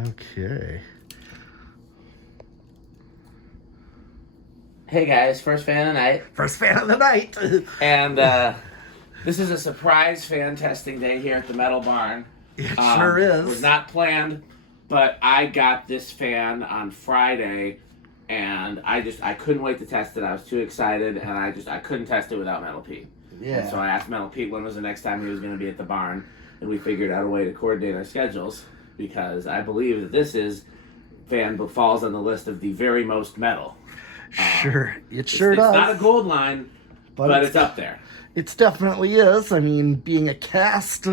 Okay. Hey guys, first fan of the night. First fan of the night. And this is a surprise fan testing day here at the Metal Barn. It sure is. It was not planned, but I got this fan on Friday, and I couldn't wait to test it. I was too excited, and I couldn't test it without Metal Pete. Yeah. And so I asked Metal Pete when was the next time he was going to be at the barn, and we figured out a way to coordinate our schedules because I believe that this fan falls on the list of the very most metal. Sure, it sure does. It's not a gold line, but it's up there. It definitely is. I mean, being a cast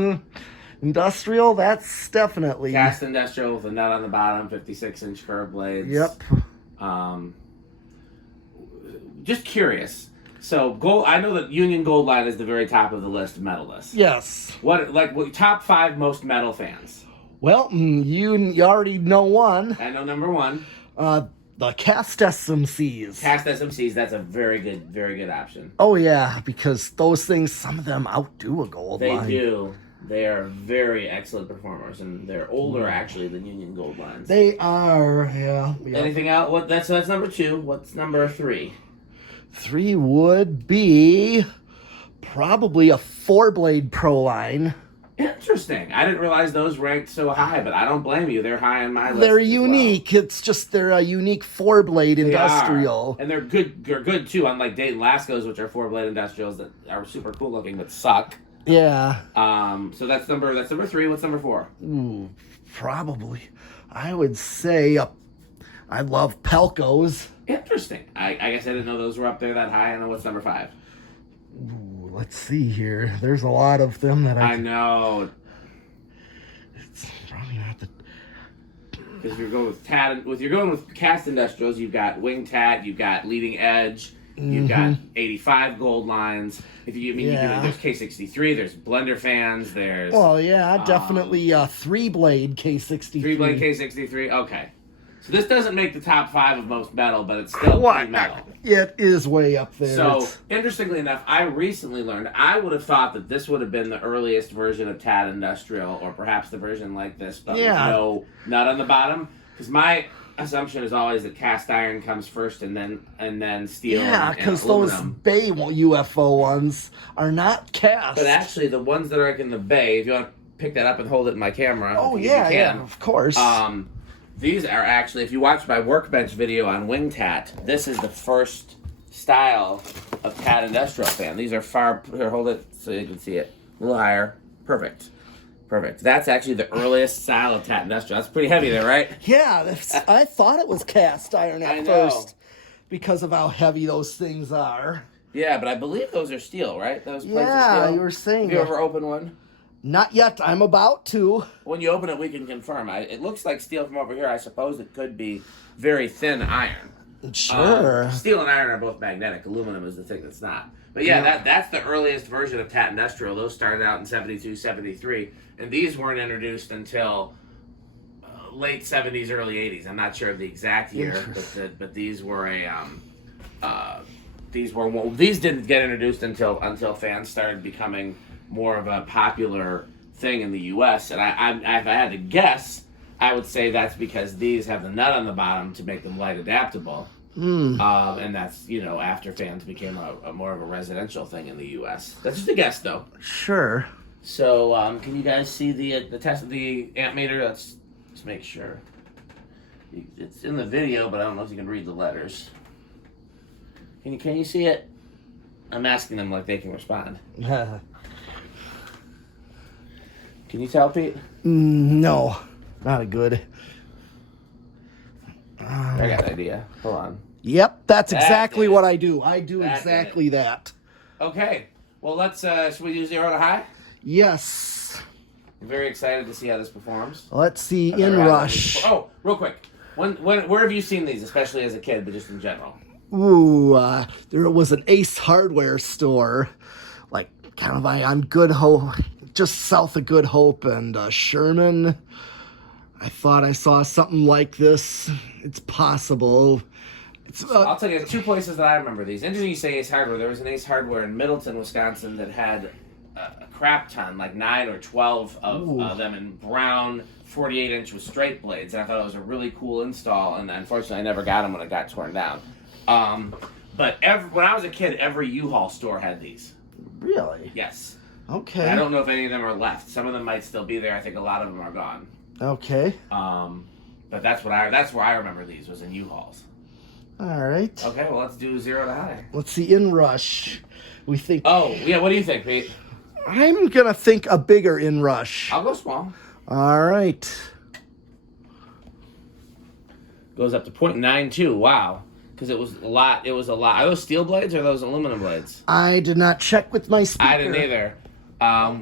industrial, that's definitely... Cast industrial with a nut on the bottom, 56-inch curved blades. Yep. Just curious. So, I know that Union Gold Line is the very top of the list of metal lists. Yes. What top 5 most metal fans? Well, you already know one. I know number 1. The cast SMCs. Cast SMCs, that's a very good option. Oh, yeah, because those things, some of them outdo a gold line. They do. They are very excellent performers, and they're older, actually, than Union Gold Lines. They are, yeah. Anything else? That's number 2. What's number 3? 3 would be probably a 4-blade Pro Line. Interesting. I didn't realize those ranked so high, but I don't blame you. They're high on my list. They're unique. Well. It's just they're a unique 4-blade industrial. And they're good. They're good too, unlike Dayton Lascos, which are 4-blade industrials that are super cool looking but suck. Yeah. So that's number 3. What's number 4? Ooh, probably. I would say I love Pelcos. Interesting. I guess I didn't know those were up there that high. I know what's number 5. Ooh, let's see here. There's a lot of them that I know. It's probably not the... Because you're going with cast industrials, you've got Wing Tat, you've got Leading Edge, you've got 85 gold lines. There's K63, there's blender fans, there's... Well, yeah, definitely 3-blade K63. 3-blade K63, okay. So this doesn't make the top 5 of most metal, but it's still pretty metal. It is way up there. So, interestingly enough, I recently learned, I would have thought that this would have been the earliest version of Tat Industrial, or perhaps the version like this, but with no nut on the bottom. Because my assumption is always that cast iron comes first and then steel. Yeah, because those Bay UFO ones are not cast. But actually, the ones that are like in the Bay, if you want to pick that up and hold it in my camera, yeah, of course. These are actually, if you watch my workbench video on Wing Tat, this is the first style of Tat Industrial fan. These are here, hold it so you can see it. A little higher. Perfect. That's actually the earliest style of Tat Industrial. That's pretty heavy there, right? Yeah, I thought it was cast iron at first because of how heavy those things are. Yeah, but I believe those are steel, right? Those plates are steel. You were saying. Have you ever opened one? Not yet. I'm about to. When you open it, we can confirm. It looks like steel from over here. I suppose it could be very thin iron. Sure. Steel and iron are both magnetic. Aluminum is the thing that's not. But yeah, that's the earliest version of Tat Industrial. Those started out in 72, 73. And these weren't introduced until late 70s, early 80s. I'm not sure of the exact year, but these were these didn't get introduced until fans started becoming more of a popular thing in the U.S. And if I had to guess, I would say that's because these have the nut on the bottom to make them light adaptable. And that's, after fans became a more of a residential thing in the U.S. That's just a guess, though. Sure. So, can you guys see the test of the amp meter? Let's just make sure. It's in the video, but I don't know if you can read the letters. Can you see it? I'm asking them like they can respond. Can you tell, Pete? No, not a good. I got an idea. Hold on. Yep, that's exactly what I do. I do exactly that. Okay. Well, let's. Should we do 0 to high? Yes. I'm very excited to see how this performs. Let's see Inrush. Oh, real quick. Where have you seen these, especially as a kid, but just in general? Ooh, there was an Ace Hardware store, like kind of on Good Hope, just south of Good Hope and Sherman. I thought I saw something like this. It's possible. I'll tell you, 2 places that I remember these. Interesting you say Ace Hardware. There was an Ace Hardware in Middleton, Wisconsin that had a crap ton, like 9 or 12 of them in brown 48-inch with straight blades, and I thought it was a really cool install. And unfortunately, I never got them when it got torn down. But when I was a kid, every U-Haul store had these. Really? Yes. Okay. And I don't know if any of them are left. Some of them might still be there. I think a lot of them are gone. Okay. But that's where I remember these was in U-Hauls. All right. Okay, well let's do 0 to high. Let's see. Inrush. We think. Oh yeah, what do you think, Pete? I'm gonna think a bigger inrush. I'll go small. All right. Goes up to 0.92. Wow. Because it was a lot. Are those steel blades or are those aluminum blades? I did not check with my speaker. I didn't either.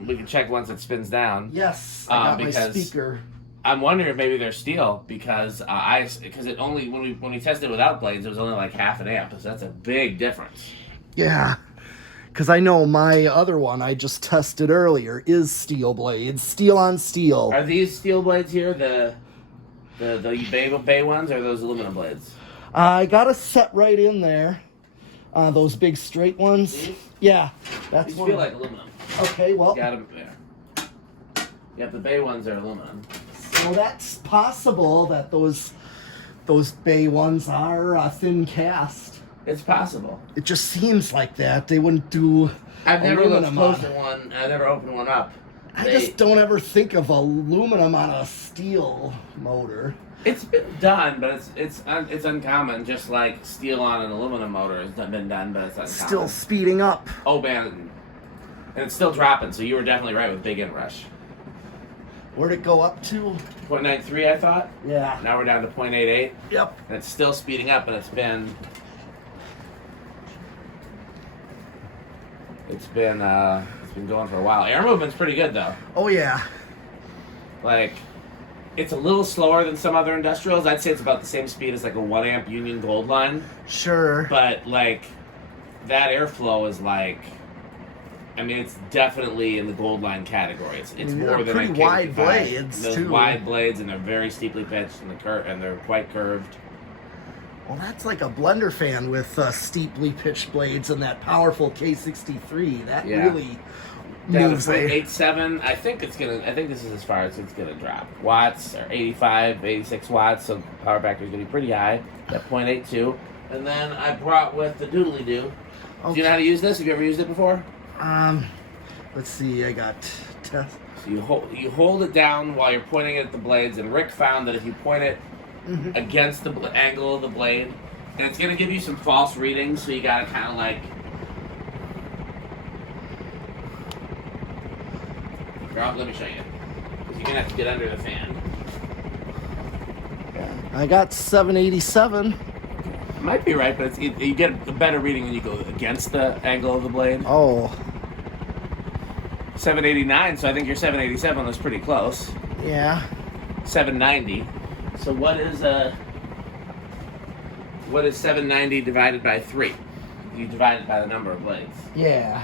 We can check once it spins down. Yes, I got my speaker. I'm wondering if maybe they're steel because it only when we tested without blades it was only like half an amp, so that's a big difference. Yeah, because I know my other one I just tested earlier is steel blades, steel on steel. Are these steel blades here the bay ones, or are those aluminum blades? I got a set right in there. Those big straight ones. These? Yeah, that's These one. feel like aluminum. Okay, well. Got them there. Yeah, the bay ones are aluminum. So that's possible that those bay ones are thin cast. It's possible. It just seems like that. They wouldn't do. I've never looked aluminum close on to one. I've never opened one up. I just don't ever think of aluminum on a steel motor. It's been done, but it's uncommon. Just like steel on an aluminum motor has been done, but it's uncommon. Still speeding up. Oh man, and it's still dropping. So you were definitely right with big inrush. Where'd it go up to? 0.93, I thought. Yeah. Now we're down to 0.88. Yep. And it's still speeding up, and it's been going for a while. Air movement's pretty good though. Oh yeah. Like, it's a little slower than some other industrials. I'd say it's about the same speed as like a 1 amp Union Gold line. Sure. But like, that airflow is like, I mean, it's definitely in the Gold line category. It's more than pretty wide blades Those too. wide blades, and they're very steeply pitched, and they're quite curved. Well, that's like a blender fan with steeply pitched blades and that powerful K63. That really moves. 0.87. I think this is as far as it's gonna drop. Watts are 85, 86 watts, so power factor is gonna be pretty high. At 0.82. And then I brought with the doodly doo. Okay. Do you know how to use this? Have you ever used it before? Let's see. I got test. So you hold it down while you're pointing it at the blades, and Rick found that if you point it against the angle of the blade, and it's gonna give you some false readings, so you gotta kind of like. Let me show you, because you're gonna have to get under the fan. I got 787. It might be right, but you get a better reading when you go against the angle of the blade. Oh. 789, so I think your 787 was pretty close. Yeah. 790. So what is 790 divided by 3? You divide it by the number of blades. Yeah.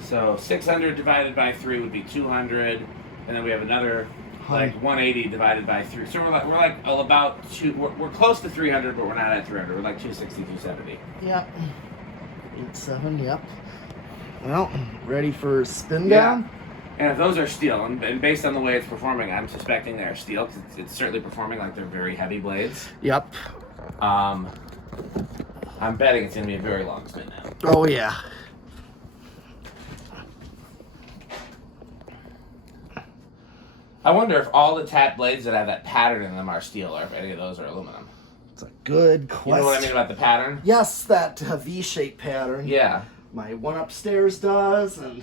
So 600 divided by 3 would be 200, and then we have another like 180 divided by 3. So we're like about two. We're close to 300, but we're not at 300. We're like 260, 270. Yep. 87. Yep. Well, ready for spin down? And if those are steel, and based on the way it's performing, I'm suspecting they're steel, because it's certainly performing like they're very heavy blades. Yep. I'm betting it's going to be a very long spin now. Oh, yeah. I wonder if all the Tat blades that have that pattern in them are steel, or if any of those are aluminum. It's a good question. You know what I mean about the pattern? Yes, that V-shaped pattern. Yeah. My one upstairs does, and...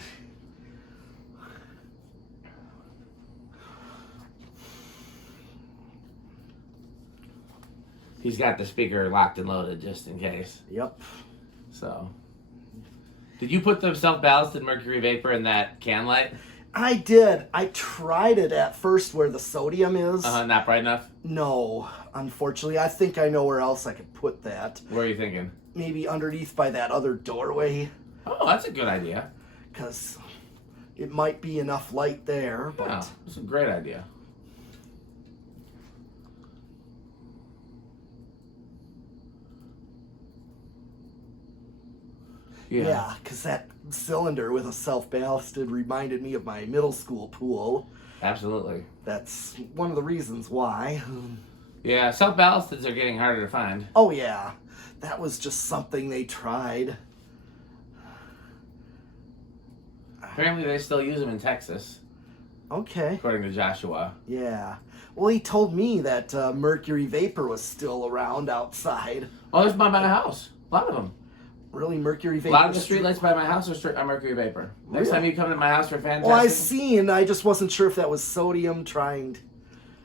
He's got the speaker locked and loaded just in case. Yep. So, did you put the self-ballasted mercury vapor in that can light? I did. I tried it at first where the sodium is. Not bright enough? No, unfortunately. I think I know where else I could put that. Where are you thinking? Maybe underneath by that other doorway. Oh, that's a good idea. Because it might be enough light there, but... Yeah, that's a great idea. Yeah, because that cylinder with a self-ballasted reminded me of my middle school pool. Absolutely. That's one of the reasons why. Yeah, self-ballasteds are getting harder to find. Oh, yeah. That was just something they tried. Apparently they still use them in Texas, Okay. according to Joshua. Yeah. Well, he told me that mercury vapor was still around outside. Oh, there's by my house. A lot of them. Really, mercury A vapor? lot of the streetlights by my house are mercury vapor. Next time you come to my house for fan Well, I testing, seen. I just wasn't sure if that was sodium trying,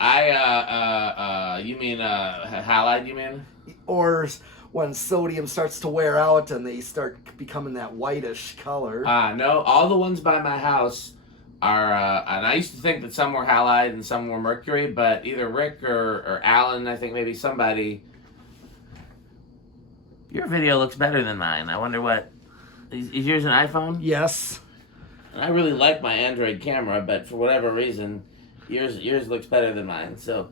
you mean halide? You mean? or when sodium starts to wear out and they start becoming that whitish color. No. All the ones by my house are, and I used to think that some were halide and some were mercury, but either Rick or Alan, I think maybe somebody. Your video looks better than mine. I wonder what. Is yours an iPhone? Yes. I really like my Android camera, but for whatever reason, yours looks better than mine. So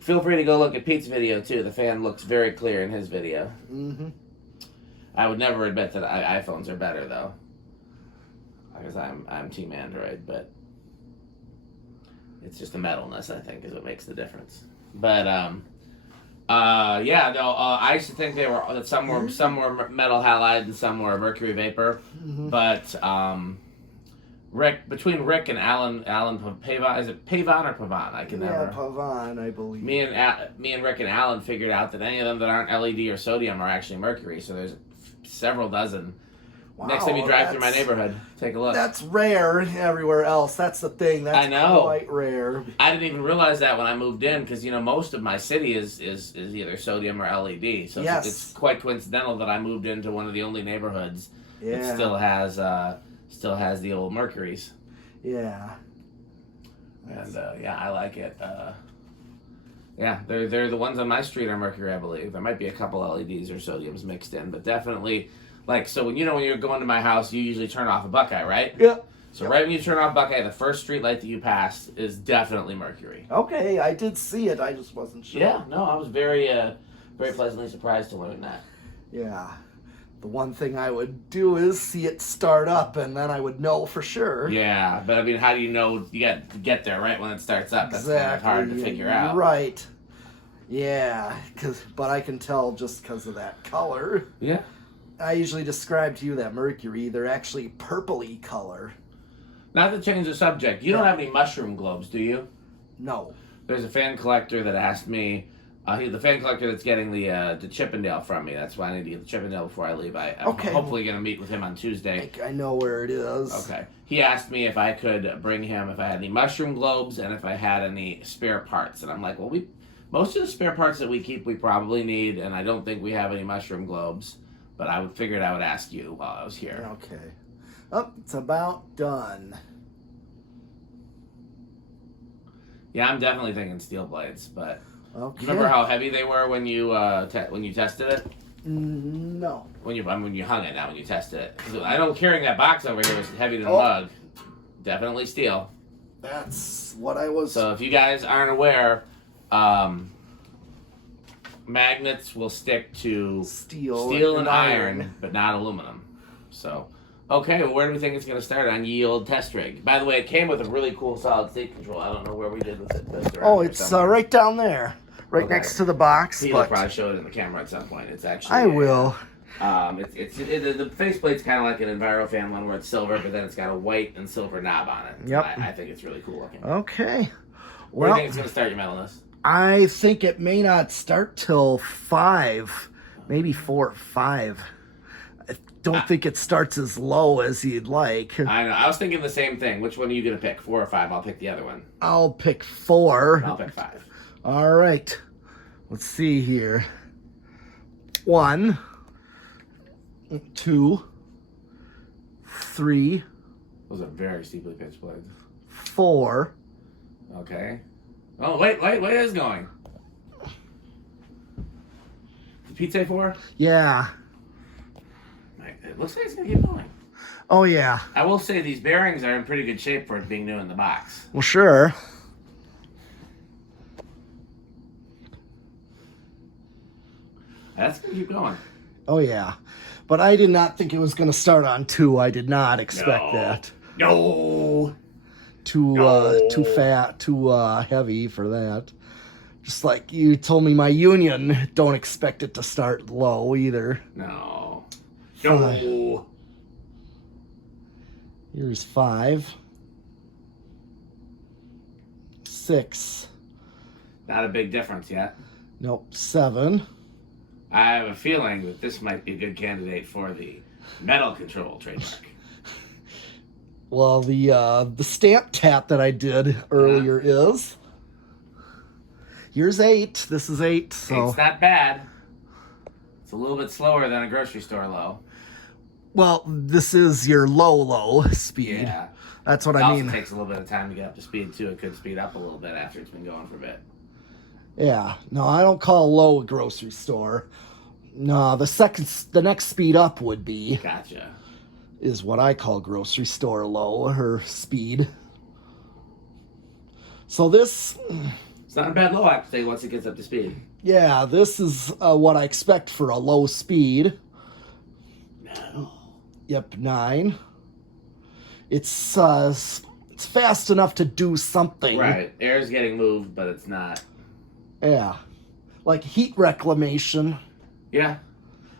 feel free to go look at Pete's video too. The fan looks very clear in his video. Mm-hmm. I would never admit that iPhones are better though, because I'm Team Android, but it's just the metalness I think is what makes the difference. But yeah, no, I used to think that some were metal halide and some were mercury vapor, but between Rick and Alan Pavon, is it Pavon or Pavon? I can never. Yeah, Pavon, I believe. Me and Rick and Alan figured out that any of them that aren't LED or sodium are actually mercury. So there's several dozen. Wow, next time you drive through my neighborhood, take a look. That's rare everywhere else. That's the thing. That's I know. quite rare. I didn't even realize that when I moved in, because most of my city is either sodium or LED. So Yes. it's quite coincidental that I moved into one of the only neighborhoods that Yeah. still has the old mercuries. Yeah. And yeah, I like it. Yeah, they're the ones on my street are mercury, I believe. There might be a couple LEDs or sodiums mixed in, but definitely, so when you're going to my house, you usually turn off a Buckeye, right? Yeah. So right when you turn off Buckeye, the first street light that you pass is definitely mercury. Okay, I did see it. I just wasn't sure. Yeah, no, I was very pleasantly surprised to learn that. Yeah. The one thing I would do is see it start up, and then I would know for sure. Yeah, but I mean, how do you know? You got to get there right when it starts up. That's kind of hard to figure out. Right. Yeah, but I can tell just because of that color. Yeah. I usually describe to you that mercury, they're actually purpley color. Not to change the subject, you don't have any mushroom globes, do you? No. There's a fan collector that asked me. The fan collector that's getting the Chippendale from me. That's why I need to get the Chippendale before I leave. I'm hopefully going to meet with him on Tuesday. I know where it is. Okay. He asked me if I could bring him, if I had any mushroom globes and if I had any spare parts. And I'm like, well, most of the spare parts that we keep, we probably need, and I don't think we have any mushroom globes. But I figured I would ask you while I was here. Okay. Oh, it's about done. Yeah, I'm definitely thinking steel blades, but... Okay. Remember how heavy they were when you tested it? No. When you hung it, not when you tested it. 'Cause I know carrying that box over here was heavy than a mug. Definitely steel. That's what I was. So if you guys aren't aware, magnets will stick to steel and iron, but not aluminum. So, okay, well, where do we think it's going to start on ye old test rig? By the way, it came with a really cool solid state control. I don't know where we did with it. But It's right down there. Right next to the box. Peter will probably show it in the camera at some point. It's actually... I will. The faceplate's kind of like an EnviroFan one where it's silver, but then it's got a white and silver knob on it. Yep. I think it's really cool looking. Okay. Where do you think it's going to start your metalness? I think it may not start till 5, maybe 4 or 5. I don't think it starts as low as you'd like. I know. I was thinking the same thing. Which one are you going to pick? 4 or 5? I'll pick the other one. I'll pick 4. I'll pick 5. All right. Let's see here. 1, 2, 3. Those are very steeply pitched blades. 4. Okay. Oh, wait, it's going. Did Pete say 4? Yeah. It looks like it's going to keep going. Oh, yeah. I will say these bearings are in pretty good shape for it being new in the box. Well, sure. That's going to keep going. Oh, yeah. But I did not think it was going to start on 2. I did not expect No. that. No. Too fat, too heavy for that. Just like you told me my union, don't expect it to start low either. No. Five. No. Here's 5. 6. Not a big difference yet. Nope, 7. I have a feeling that this might be a good candidate for the metal control trademark. Well, the stamp tap that I did earlier is. Here's 8. This is 8. So It's not bad. It's a little bit slower than a grocery store low. well, this is your low speed. Yeah. That's what It I also mean. takes a little bit of time to get up to speed too. It could speed up a little bit after it's been going for a bit. Yeah. No, I don't call low a grocery store. No, the next speed up would be Gotcha. is what I call grocery store low, her speed. So this, It's not a bad low actually once it gets up to speed. yeah, this is what I expect for a low speed. No. Yep, 9. It's fast enough to do something. Right. Air's getting moved, but it's not. Yeah. Like heat reclamation. Yeah.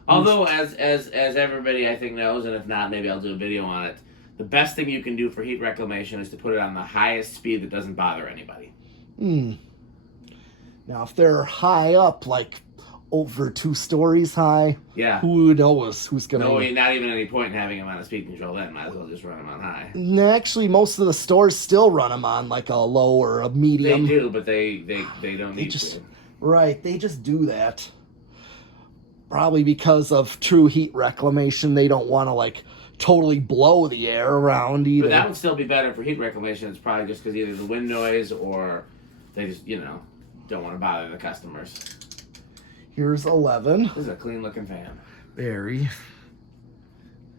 Although, as everybody I think knows, and if not, maybe I'll do a video on it. The best thing you can do for heat reclamation is to put it on the highest speed that doesn't bother anybody. Now, if they're high up, like over 2 stories high, Yeah. who knows who's going to... No, not even any point in having them on a speed control then. Might as well just run them on high. Actually, most of the stores still run them on like a low or a medium. They do, but they don't need just, to. Right, they just do that. Probably because of true heat reclamation, they don't want to like totally blow the air around either. But that would still be better for heat reclamation. It's probably just because either the wind noise or they just, don't want to bother the customers. Here's 11. This is a clean looking fan. Very.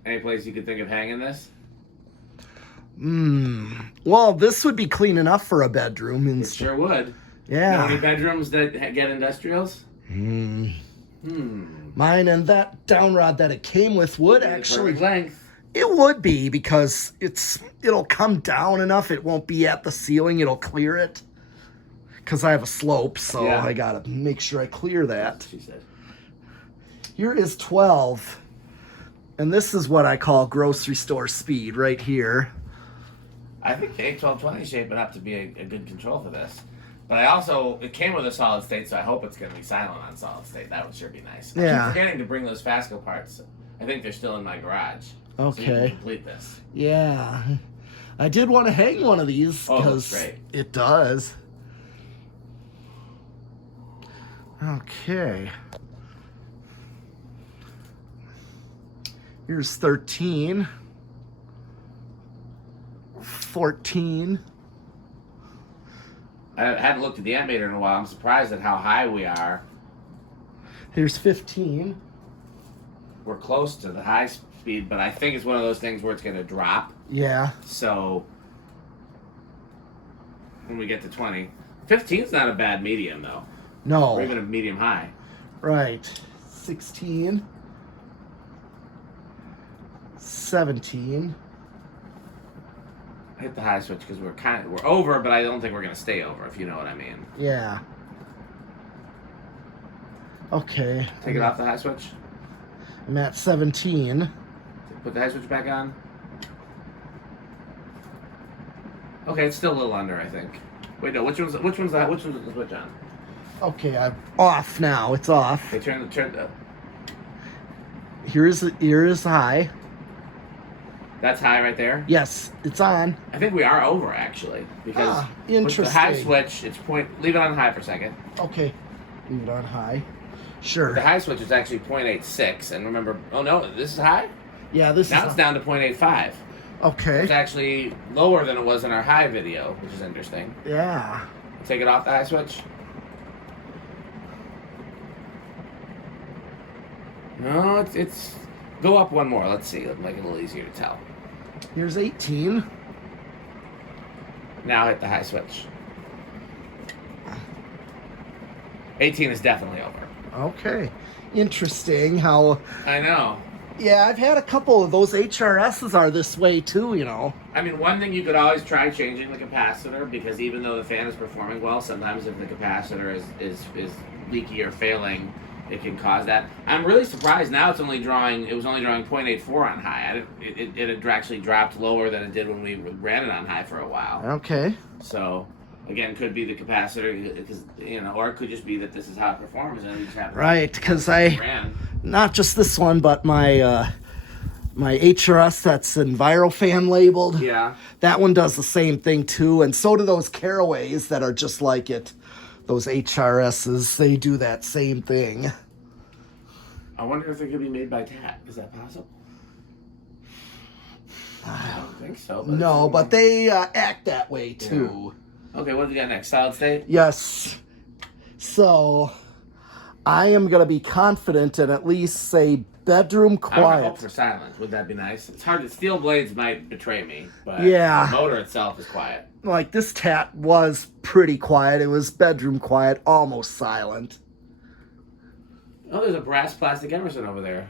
Any place you could think of hanging this? Well, this would be clean enough for a bedroom. It sure would. Yeah. Know any bedrooms that get industrials? Mine and that down rod that it came with would actually... Perfect length. It would be, because it'll come down enough. It won't be at the ceiling. It'll clear it. Because I have a slope, so Yeah. I got to make sure I clear that. She said. Here is 12. And this is what I call grocery store speed right here. I think the 81220 is shaping up to be a good control for this. But it came with a solid state, so I hope it's going to be silent on solid state. That would sure be nice. I Yeah. keep forgetting to bring those Fasco parts. I think they're still in my garage. So you Okay. can complete this. Yeah. I did want to hang one of these Oh, because that's great. it does. Okay. Here's 13. 14. I hadn't looked at the ammeter in a while. I'm surprised at how high we are. Here's 15. We're close to the high speed, but I think it's one of those things where it's going to drop. Yeah. So when we get to 20, 15's not a bad medium though, No. or even a medium high. Right. 16. 17. Hit the high switch because we're over, but I don't think we're going to stay over, if you know what I mean. Yeah. Okay. Take it off the high switch. I'm at 17. Put the high switch back on. Okay, it's still a little under, I think. Wait, no. Which one's the switch on? Okay, I'm off now. It's off. They turn the. Here is high. That's high right there. Yes, it's on. I think we are over actually because with interesting. the high switch, it's leave it on high for a second. Okay, leave it on high. The Sure. high switch is actually 0.86, and remember, oh no, this is high. Yeah, this Now is it's down to 0.85. okay. It's actually lower than it was in our high video, which is interesting. Yeah. Take it off the high switch. No, it's go up one more. Let's see. It'll make it a little easier to tell. Here's 18. Now hit the high switch. 18 is definitely over. Okay. Interesting how... I know. Yeah, I've had a couple of those HRSs are this way too, you know. I mean, one thing you could always try changing the capacitor, because even though the fan is performing well, sometimes if the capacitor is leaky or failing, it can cause that. I'm really surprised now it was only drawing 0.84 on high. It had actually dropped lower than it did when we ran it on high for a while. Okay. So, again, could be the capacitor, because, you know, or it could just be that this is how it performs, and we just have Right, because ran. not just this one, but my my HRS that's EnviroFan labeled. Yeah. That one does the same thing too, and so do those Caraways that are just like it. Those HRSs, they do that same thing. I wonder if they could be made by Tat. Is that possible? I don't think so. No, but they act that way too. Yeah. Okay, what do you got next? Solid state? Yes. So, I am going to be confident and at least say bedroom I would quiet. hope for silent. Would that be nice? It's hard to... Steel blades might betray me, but Yeah. the motor itself is quiet. Like, this Tat was pretty quiet. It was bedroom quiet, almost silent. Oh, there's a brass plastic Emerson over there.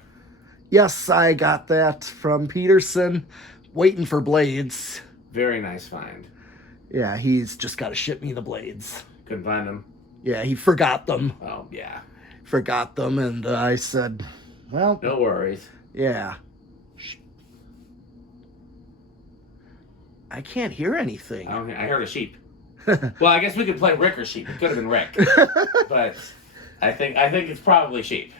Yes, I got that from Peterson. Waiting for blades. Very nice find. Yeah, he's just got to ship me the blades. Couldn't find them. Yeah, he forgot them. Oh, yeah. Forgot them, and I said, well... No worries. Yeah. I can't hear anything. I heard a sheep. Well, I guess we could play Rick or sheep. It could have been Rick. But I think it's probably sheep.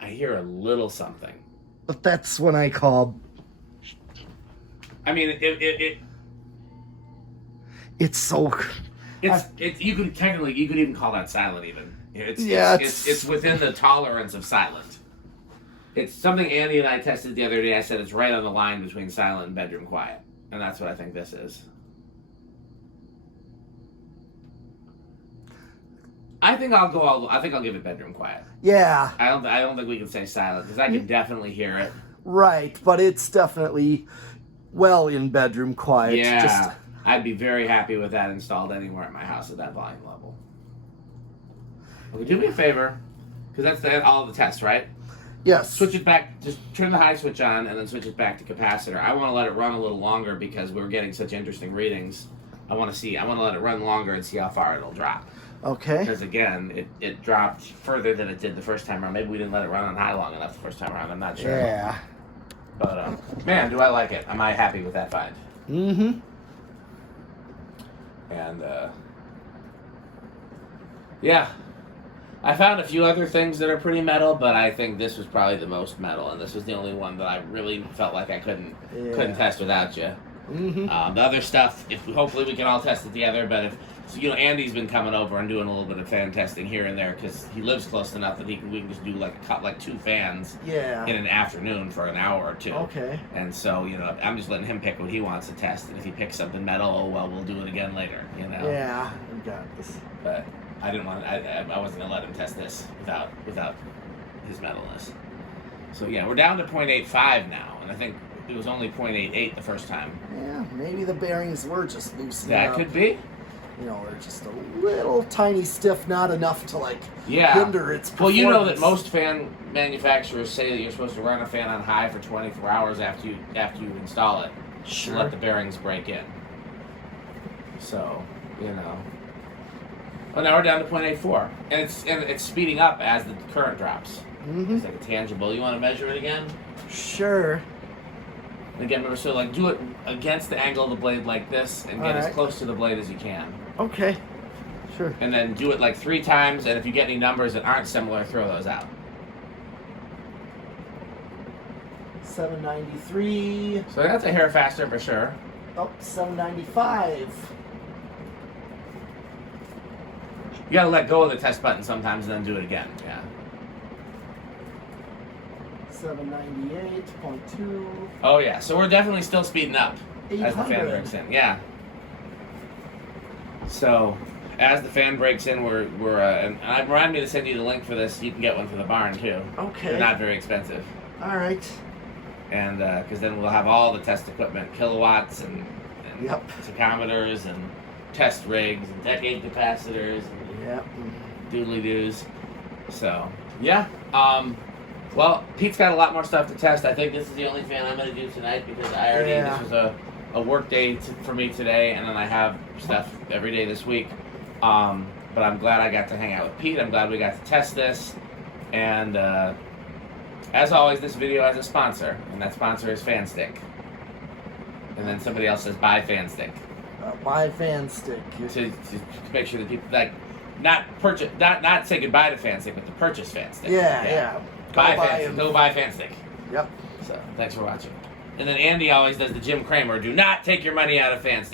I hear a little something. But that's when I call... I mean, It's so... you could even call that silent even. It's within the tolerance of silent. It's something Andy and I tested the other day. I said it's right on the line between silent and bedroom quiet. And that's what I think this is. I think I'll give it bedroom quiet. Yeah. I don't think we can say silent, because I can definitely hear it. Right, but it's definitely well in bedroom quiet. Yeah. I'd be very happy with that installed anywhere at my house at that volume level. Okay, do me a favor, because that's all the tests, right? Yes. Switch it back, just turn the high switch on and then switch it back to capacitor. I want to let it run a little longer because we're getting such interesting readings. I want to let it run longer and see how far it'll drop. Okay. Because again, it dropped further than it did the first time around. Maybe we didn't let it run on high long enough the first time around. I'm not sure. Yeah. But man, do I like it. Am I happy with that find? Mm-hmm. And yeah. I found a few other things that are pretty metal, but I think this was probably the most metal, and this was the only one that I really felt like I couldn't test without you. Mm-hmm. The other stuff, hopefully we can all test it together, but Andy's been coming over and doing a little bit of fan testing here and there because he lives close enough that we can just do like 2 fans in an afternoon for an hour or 2. Okay. And so, I'm just letting him pick what he wants to test, and if he picks something metal, oh well, we'll do it again later, Yeah, we got this. But I didn't want. I wasn't gonna let him test this without his metalness. So yeah, we're down to 0.85 now, and I think it was only 0.88 the first time. Yeah, maybe the bearings were just loosening That up. could be. They're just a little tiny stiff, not enough to hinder its performance. Well, you know that most fan manufacturers say that you're supposed to run a fan on high for 24 hours after you install it. Sure. To let the bearings break in. So, Well, now we're down to 0.84, and it's speeding up as the current drops. Mm-hmm. It's like a tangible. You want to measure it again? Sure. And again, remember, so do it against the angle of the blade like this, and get as close to the blade as you can. Okay. Sure. And then do it 3 times, and if you get any numbers that aren't similar, throw those out. 793. So that's a hair faster for sure. Oh, 795. You gotta let go of the test button sometimes and then do it again. Yeah. 798.2. Oh yeah, so we're definitely still speeding up as the fan 800. breaks in. Yeah. So as the fan breaks in, and I remind me to send you the link for this. You can get one for the barn too. Okay. They're not very expensive. All right. And because then we'll have all the test equipment, kilowatts and Yep. tachometers and test rigs and decade capacitors and Yep. doodly-doos. So, yeah. Well, Pete's got a lot more stuff to test. I think this is the only fan I'm going to do tonight because I already, this was a work day for me today, and then I have stuff every day this week. But I'm glad I got to hang out with Pete. I'm glad we got to test this. And as always, this video has a sponsor, and that sponsor is FanStick. And then somebody else says buy FanStick. Buy FanStick. To make sure that people not purchase, not say goodbye to FanStick, but to purchase FanStick. Yeah. Buy FanStick. Go buy FanStick. Yep. So thanks for watching. And then Andy always does the Jim Cramer. Do not take your money out of FanStick.